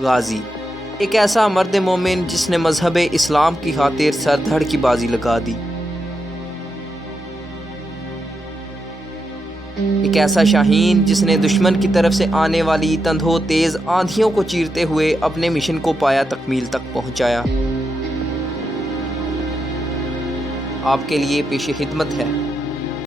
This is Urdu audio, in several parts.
غازی ایک ایسا مرد مومن جس نے مذہب اسلام کی خاطر سر دھڑ کی بازی لگا دی، ایک ایسا شاہین جس نے دشمن کی طرف سے آنے والی تندھو تیز آندھیوں کو چیرتے ہوئے اپنے مشن کو پایا تکمیل تک پہنچایا۔ آپ کے لیے پیش خدمت ہے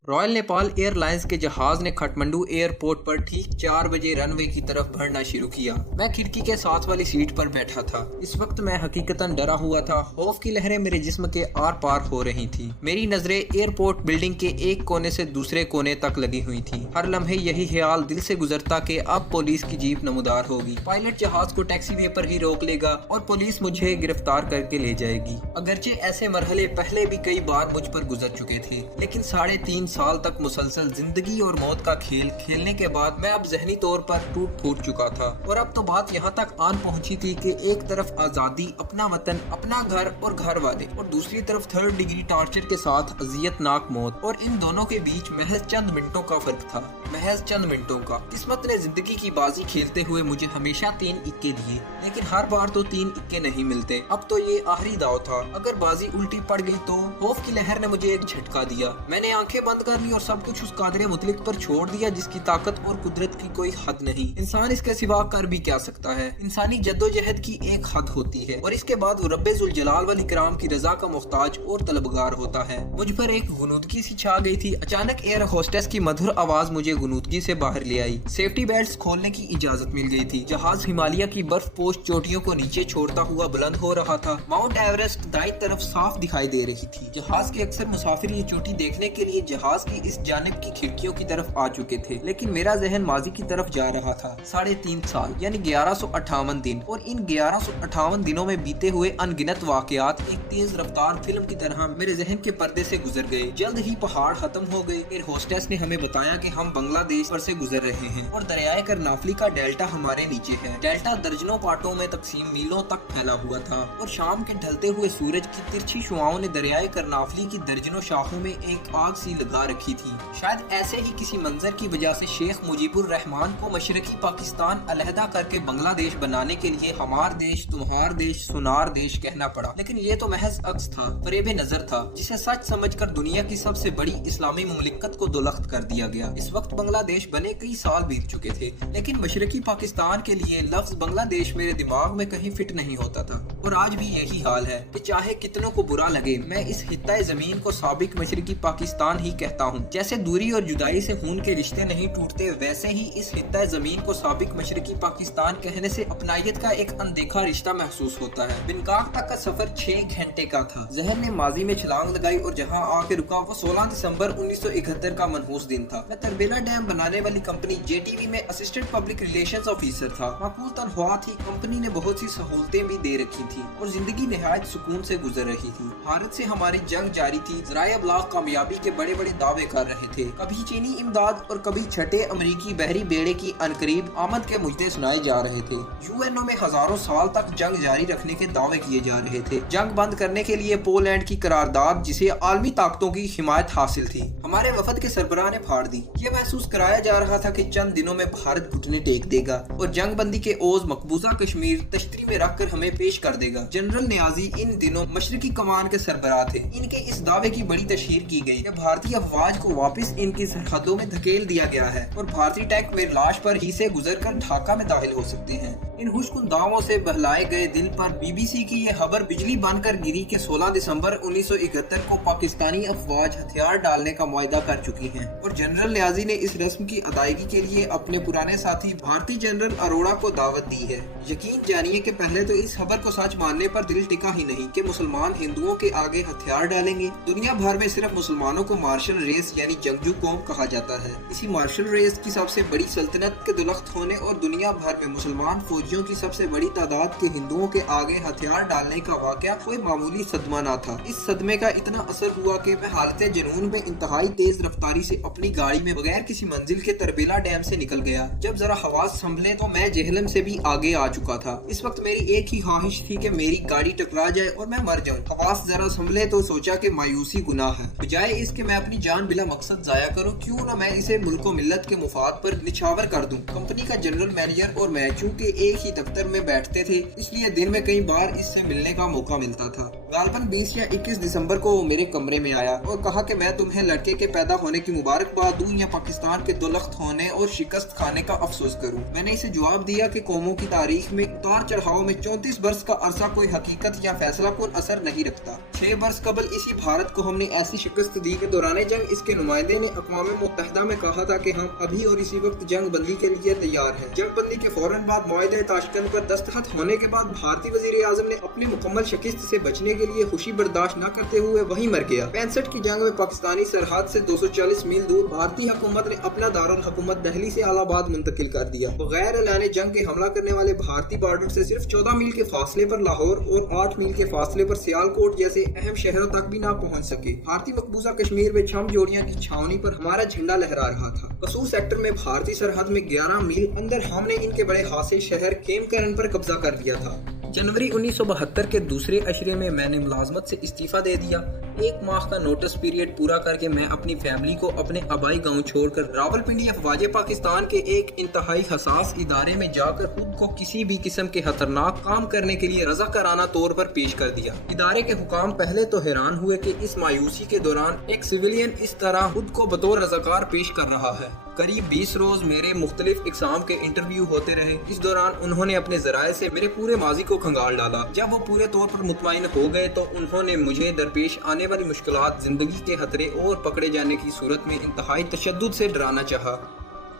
رائل نیپال ایئر لائنز کے جہاز نے کھٹمنڈو ایئرپورٹ پر ٹھیک 4 بجے رن وے کی طرف بڑھنا شروع کیا۔ میں کھڑکی کے ساتھ والی سیٹ پر بیٹھا تھا۔ اس وقت میں حقیقتاً ڈرا ہوا تھا، خوف کی لہریں میرے جسم کے آر پار ہو رہی تھیں۔ میری نظریں ایئرپورٹ بلڈنگ کے ایک کونے سے دوسرے کونے تک لگی ہوئی تھیں۔ ہر لمحے یہی خیال دل سے گزرتا کہ اب پولیس کی جیپ نمودار ہوگی، پائلٹ جہاز کو ٹیکسی وے پر ہی روک لے گا اور پولیس مجھے گرفتار کر کے لے جائے گی۔ اگرچہ ایسے مرحلے پہلے بھی کئی بار مجھ پر گزر چکے تھے، لیکن 3.5 سال تک مسلسل زندگی اور موت کا کھیل کھیلنے کے بعد میں اب ذہنی طور پر ٹوٹ پھوٹ چکا تھا، اور اب تو بات یہاں تک آن پہنچی تھی کہ ایک طرف آزادی، اپنا وطن، اپنا گھر اور گھر والے، اور دوسری طرف 3rd ڈگری ٹارچر کے ساتھ اذیت ناک موت، اور ان دونوں کے بیچ محض چند منٹوں کا فرق تھا، محض چند منٹوں کا۔ قسمت نے زندگی کی بازی کھیلتے ہوئے مجھے ہمیشہ 3 اکے دیے، لیکن ہر بار تو 3 اکے نہیں ملتے۔ اب تو یہ آخری داؤ تھا، اگر بازی الٹی پڑ گئی تو۔ خوف کی لہر نے مجھے ایک جھٹکا دیا، میں نے آنکھیں بند کر لی اور سب کچھ اس قادر مطلق پر چھوڑ دیا جس کی طاقت اور قدرت کی کوئی حد نہیں۔ انسان اس کے سوا کر بھی کیا سکتا ہے؟ انسانی جدوجہد کی ایک حد ہوتی ہے، اور اس کے بعد وہ رب ذوالجلال والاکرام کی رضا کا محتاج اور طلبگار ہوتا ہے۔ مجھ پر ایک غنودگی سی چھا گئی تھی۔ اچانک ایئر ہوسٹس کی مدھر آواز مجھے غنودگی سے باہر لے آئی۔ سیفٹی بیلٹس کھولنے کی اجازت مل گئی تھی۔ جہاز ہمالیہ کی برف پوش چوٹیوں کو نیچے چھوڑتا ہوا بلند ہو رہا تھا۔ ماؤنٹ ایورسٹ دائیں طرف صاف دکھائی دے رہی تھی۔ جہاز کے اکثر مسافر یہ چوٹی دیکھنے کے لیے جہاز کی اس جانب کی کھڑکیوں کی طرف آ چکے تھے، لیکن میرا ذہن ماضی کی طرف جا رہا تھا۔ 3.5 سال یعنی 1158 دن، اور ان 1158 دنوں میں بیتے ہوئے انگنت واقعات ایک تیز رفتار فلم کی طرح میرے ذہن کے پردے سے گزر گئے۔ جلد ہی پہاڑ ختم ہو گئے۔ ایئر ہوسٹس نے ہمیں بتایا کہ ہم بنگلہ دیش پر سے گزر رہے ہیں، اور دریائے کرنافلی کا ڈیلٹا ہمارے نیچے ہے۔ ڈیلٹا درجنوں پارٹوں میں تقسیم میلوں تک پھیلا ہوا تھا، اور شام کے ڈھلتے ہوئے سورج کی ترچھی شعاؤں نے دریائے کرنافلی کی درجنوں شاخوں میں ایک آگ سی لگا رکھی تھی۔ شاید ایسے ہی کسی منظر کی وجہ سے شیخ مجیب الرحمان کو مشرقی پاکستان علیحدہ کر کے بنگلہ دیش بنانے کے لیے ہمار دیش، تمہار دیش، سنار دیش کہنا پڑا، لیکن یہ تو محض عکس تھا، فریب نظر تھا، جسے سچ سمجھ کر دنیا کی سب سے بڑی اسلامی مملکت کو دولخت کر دیا گیا۔ اس وقت بنگلہ دیش بنے کئی سال بیت چکے تھے، لیکن مشرقی پاکستان کے لیے لفظ بنگلہ دیش میرے دماغ میں کہیں فٹ نہیں ہوتا تھا، اور آج بھی یہی حال ہے کہ چاہے کتنوں کو برا لگے، میں اس خطہ زمین کو سابق مشرقی پاکستان ہی کہتا ہوں۔ جیسے دوری اور جدائی سے خون کے رشتے نہیں ٹوٹتے، ویسے ہی اس خطہ زمین کو سابق مشرقی پاکستان کہنے سے اپنائیت کا ایک اندیکھا رشتہ محسوس ہوتا ہے۔ بنکاک تک کا سفر 6 گھنٹے کا تھا۔ ذہن نے ماضی میں چھلانگ لگائی، اور جہاں آ کے رکا وہ 16 دسمبر 1971 کا منحوس دن تھا۔ میں تربیلا ڈیم بنانے والی کمپنی JTV میں اسسٹنٹ پبلک ریلیشنز آفیسر تھا۔ معقول تنخواہ تھی، کمپنی نے بہت سی سہولتیں بھی دے رکھی تھی، اور زندگی نہایت سکون سے گزر رہی تھی۔ بھارت سے ہماری جنگ جاری تھی، ذرائع ابلاغ کامیابی کے بڑے بڑے دعوے کر رہے تھے، کبھی چینی امداد اور کبھی چھٹے امریکی بحری بیڑے کی عنقریب آمد کے مجدے سنائے جا رہے تھے۔ UNO میں ہزاروں سال تک جنگ جاری رکھنے کے دعوے کیے جا رہے تھے۔ جنگ بند کرنے کے لیے پولینڈ کی قرارداد، جسے عالمی طاقتوں کی حمایت حاصل تھی، ہمارے وفد کے سربراہ نے پھاڑ دی۔ یہ محسوس کرایا جا رہا تھا کہ چند دنوں میں بھارت گھٹنے ٹیک دے گا، اور جنگ بندی کے عوض مقبوضہ کشمیر تشتری میں رکھ کر ہمیں پیش کر دے گا۔ جنرل نیازی ان دنوں مشرقی کمان کے سربراہ تھے۔ ان کے اس دعوے کی بڑی تشہیر کی گئی کہ بھارتی افواج کو واپس ان کی سرحدوں میں دھکیل دیا گیا ہے، اور بھارتی ٹینک میری لاش پر ہی سے گزر کر ڈھاکہ میں داخل ہو سکتے ہیں۔ ان خوشکن دعووں سے بہلائے گئے دل پر BBC کی یہ خبر بجلی بن کر گری کہ 16 دسمبر 1971 کو پاکستانی افواج ہتھیار ڈالنے کا معاہدہ کر چکی ہیں، اور جنرل نیازی نے اس رسم کی ادائیگی کے لیے اپنے پرانے ساتھی بھارتی جنرل اروڑا کو دعوت دی ہے۔ یقین جانیے کہ پہلے تو اس خبر کو سچ ماننے پر دل ٹکا ہی نہیں کہ مسلمان ہندوؤں کے آگے ہتھیار ڈالیں گے۔ دنیا بھر میں صرف مسلمانوں کو مارشل ریس یعنی جنگجو قوم کہا جاتا ہے۔ اسی مارشل ریس کی سب سے بڑی سلطنت کے دلخت ہونے اور دنیا بھر میں مسلمان فوجیوں کی سب سے بڑی تعداد کے ہندوؤں کے آگے ہتھیار ڈالنے کا واقعہ کوئی معمولی صدمہ نہ تھا۔ اس صدمے کا اتنا اثر ہوا کہ میں حالت جنون میں انتہائی تیز رفتاری سے اپنی گاڑی میں بغیر کسی منزل کے تربیلا ڈیم سے نکل گیا۔ جب ذرا حواس سنبھلے تو میں جہلم سے بھی آگے آ چکا تھا۔ اس وقت میری ایک ہی خواہش تھی کہ میری گاڑی ٹکرا جائے اور میں مر جاؤں۔ حواس ذرا سنبھلے تو سوچا کہ مایوسی گناہ ہے، بجائے اس کہ میں اپنی جان بلا مقصد ضائع کروں، کیوں نہ میں اسے ملک و ملت کے مفاد پر نچھاور کر دوں۔ کمپنی کا جنرل مینیجر اور میں چونکہ ایک ہی دفتر میں بیٹھتے تھے، اس لیے دن میں کئی بار اس سے ملنے کا موقع ملتا تھا۔ غالباً 20 یا 21 دسمبر کو وہ میرے کمرے میں آیا اور کہا کہ میں تمہیں لڑکے کے پیدا ہونے کی مبارکباد دوں یا پاکستان کے دولخت ہونے اور شکست کھانے کا افسوس کروں۔ میں نے اسے جواب دیا کہ قوموں کی تاریخ میں اتار چڑھاؤ میں 34 برس کا عرصہ کوئی حقیقت یا فیصلہ کن اثر نہیں رکھتا۔ 6 برس قبل اسی بھارت کو ہم نے ایسی شکست دی کہ دوران جنگ اس کے نمائندے نے اقوام متحدہ میں کہا تھا کہ ہم ابھی اور اسی وقت جنگ بندی کے لیے تیار ہیں۔ جنگ بندی کے فوراً بعد معاہدہ تاشکند پر دستخط ہونے کے بعد بھارتی وزیر اعظم نے اپنی مکمل شکست سے بچنے کے لیے خوشی برداشت نہ کرتے ہوئے وہیں مر گیا۔ 65 کی جنگ میں پاکستانی سرحد سے 240 میل دور بھارتی حکومت نے اپنا دارالحکومت دہلی سے الہ آباد منتقل کر دیا۔ بغیر اعلان جنگ کے حملہ کرنے والے بھارتی بارڈر سے صرف 14 میل کے فاصلے پر لاہور اور 8 میل کے فاصلے پر سیالکوٹ جیسے اہم شہروں تک بھی نہ پہنچ سکے۔ بھارتی مقبوضہ کشمیر میں چھم جوڑیاں کی چھاونی پر ہمارا جھنڈا لہرا رہا تھا۔ قصور سیکٹر میں بھارتی سرحد میں 11 میل اندر ہم نے ان کے بڑے حاصل شہر کھیم کرن پر قبضہ کر لیا تھا۔ جنوری 1972 کے دوسرے عشرے میں میں نے ملازمت سے استعفیٰ دے دیا۔ 1 ماہ کا نوٹس پیریڈ پورا کر کے میں اپنی فیملی کو اپنے آبائی گاؤں چھوڑ کر راولپنڈی افواج پاکستان کے ایک انتہائی حساس ادارے میں جا کر خود کو کسی بھی قسم کے خطرناک کام کرنے کے لیے رضاکارانہ طور پر پیش کر دیا۔ ادارے کے حکام پہلے تو حیران ہوئے کہ اس مایوسی کے دوران ایک سویلین اس طرح خود کو بطور رضاکار پیش کر رہا ہے۔ قریب 20 روز میرے مختلف اقسام کے انٹرویو ہوتے رہے۔ اس دوران انہوں نے اپنے ذرائع سے میرے پورے ماضی کو کھنگال ڈالا۔ جب وہ پورے طور پر مطمئن ہو گئے تو انہوں نے مجھے درپیش آنے والی مشکلات، زندگی کے خطرے اور پکڑے جانے کی صورت میں انتہائی تشدد سے ڈرانا چاہا،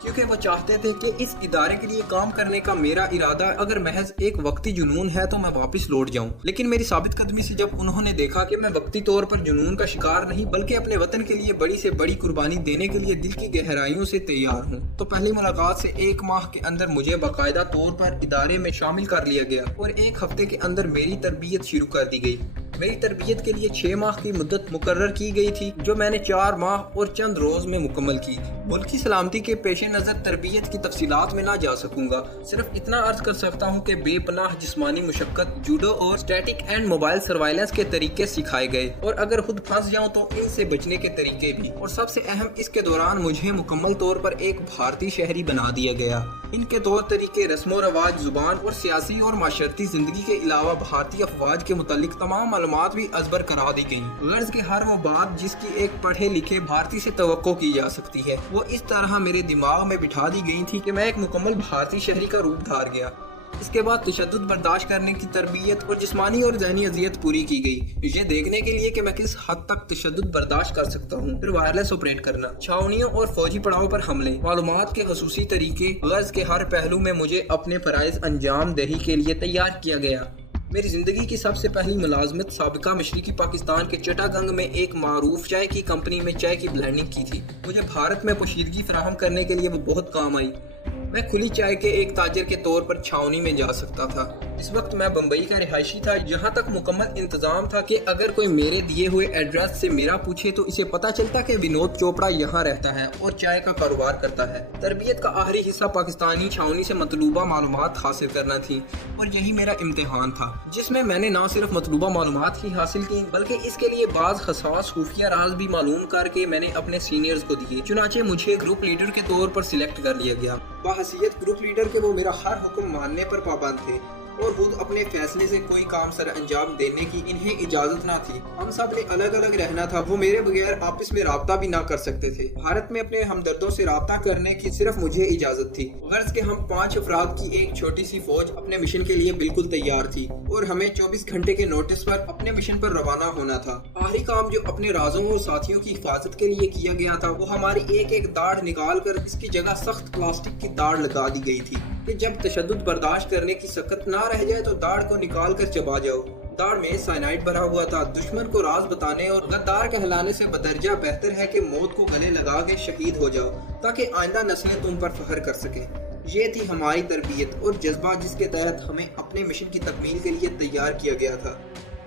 کیونکہ وہ چاہتے تھے کہ اس ادارے کے لیے کام کرنے کا میرا ارادہ اگر محض ایک وقتی جنون ہے تو میں واپس لوٹ جاؤں۔ لیکن میری ثابت قدمی سے جب انہوں نے دیکھا کہ میں وقتی طور پر جنون کا شکار نہیں بلکہ اپنے وطن کے لیے بڑی سے بڑی قربانی دینے کے لیے دل کی گہرائیوں سے تیار ہوں، تو پہلی ملاقات سے 1 ماہ کے اندر مجھے باقاعدہ طور پر ادارے میں شامل کر لیا گیا اور 1 ہفتے کے اندر میری تربیت شروع کر دی گئی۔ میری تربیت کے لیے 6 ماہ کی مدت مقرر کی گئی تھی، جو میں نے 4 ماہ اور چند روز میں مکمل کی۔ ملکی سلامتی کے پیش نظر تربیت کی تفصیلات میں نہ جا سکوں گا، صرف اتنا عرض کر سکتا ہوں کہ بے پناہ جسمانی مشقت، جوڈو اور اسٹیٹک اینڈ موبائل سروائلنس کے طریقے سکھائے گئے، اور اگر خود پھنس جاؤں تو ان سے بچنے کے طریقے بھی، اور سب سے اہم اس کے دوران مجھے مکمل طور پر ایک بھارتی شہری بنا دیا گیا۔ ان کے طور طریقے، رسم و رواج، زبان اور سیاسی اور معاشرتی زندگی کے علاوہ بھارتی افواج کے متعلق تمام معلومات بھی ازبر کرا دی گئیں۔ غرض کہ ہر وہ بات جس کی ایک پڑھے لکھے بھارتی سے توقع کی جا سکتی ہے، وہ اس طرح میرے دماغ میں بٹھا دی گئی تھی کہ میں ایک مکمل بھارتی شہری کا روپ دھار گیا۔ اس کے بعد تشدد برداشت کرنے کی تربیت اور جسمانی اور ذہنی اذیت پوری کی گئی، یہ دیکھنے کے لیے کہ میں کس حد تک تشدد برداشت کر سکتا ہوں۔ پھر وائرلیس آپریٹ کرنا، چھاونیوں اور فوجی پڑاؤ پر حملے، معلومات کے خصوصی طریقے، غرض کے ہر پہلو میں مجھے اپنے فرائض انجام دہی کے لیے تیار کیا گیا۔ میری زندگی کی سب سے پہلی ملازمت سابقہ مشرقی پاکستان کے چٹا گنگ میں ایک معروف چائے کی کمپنی میں چائے کی بلینڈنگ کی تھی۔ مجھے بھارت میں پوشیدگی فراہم کرنے کے لیے وہ بہت کام آئی۔ میں کھلی چائے کے ایک تاجر کے طور پر چھاونی میں جا سکتا تھا۔ اس وقت میں بمبئی کا رہائشی تھا، یہاں تک مکمل انتظام تھا کہ اگر کوئی میرے دیے ہوئے ایڈریس سے میرا پوچھے تو اسے پتا چلتا کہ ونود چوپڑا یہاں رہتا ہے اور چائے کا کاروبار کرتا ہے۔ تربیت کا آخری حصہ پاکستانی چھاونی سے مطلوبہ معلومات حاصل کرنا تھی، اور یہی میرا امتحان تھا، جس میں نے نہ صرف مطلوبہ معلومات ہی حاصل کی بلکہ اس کے لیے بعض حساس خفیہ راز بھی معلوم کر کے میں نے اپنے سینئرز کو دیے۔ چنانچہ مجھے گروپ لیڈر کے طور پر سلیکٹ کر لیا گیا۔ بحیثیت گروپ لیڈر کے وہ میرا ہر حکم ماننے پر پابند تھے، اور خود اپنے فیصلے سے کوئی کام سر انجام دینے کی انہیں اجازت نہ تھی۔ ہم سب نے الگ الگ رہنا تھا، وہ میرے بغیر آپس میں رابطہ بھی نہ کر سکتے تھے۔ بھارت میں اپنے ہمدردوں سے رابطہ کرنے کی صرف مجھے اجازت تھی، غرض کہ ہم 5 افراد کی ایک چھوٹی سی فوج اپنے مشن کے لیے بالکل تیار تھی، اور ہمیں 24 گھنٹے کے نوٹس پر اپنے مشن پر روانہ ہونا تھا۔ آخری کام جو اپنے رازوں اور ساتھیوں کی حفاظت کے لیے کیا گیا تھا، وہ ہماری ایک داڑھ نکال کر اس کی جگہ سخت پلاسٹک کی داڑھ لگا دی گئی تھی کہ جب تشدد برداشت کرنے کی سکت نہ رہ جائے تو داڑھ کو نکال کر چبا جاؤ۔ داڑھ میں سائنائڈ بھرا ہوا تھا۔ دشمن کو راز بتانے اور غدار کہلانے سے بدرجہ بہتر ہے کہ موت کو گلے لگا کے شہید ہو جاؤ، تاکہ آئندہ نسلیں تم پر فخر کر سکیں۔ یہ تھی ہماری تربیت اور جذبہ، جس کے تحت ہمیں اپنے مشن کی تکمیل کے لیے تیار کیا گیا تھا۔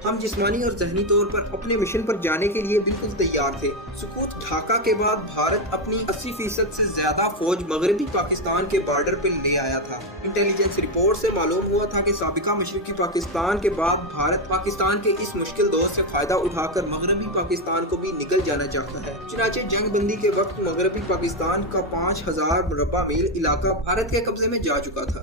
ہم جسمانی اور ذہنی طور پر اپنے مشن پر جانے کے لیے بالکل تیار تھے۔ سقوط ڈھاکہ کے بعد بھارت اپنی 80% سے زیادہ فوج مغربی پاکستان کے بارڈر پر لے آیا تھا۔ انٹیلیجنس رپورٹ سے معلوم ہوا تھا کہ سابقہ مشرقی پاکستان کے بعد بھارت پاکستان کے اس مشکل دور سے فائدہ اٹھا کر مغربی پاکستان کو بھی نگل جانا چاہتا ہے۔ چنانچہ جنگ بندی کے وقت مغربی پاکستان کا 5000 مربع میل علاقہ بھارت کے قبضے میں جا چکا تھا۔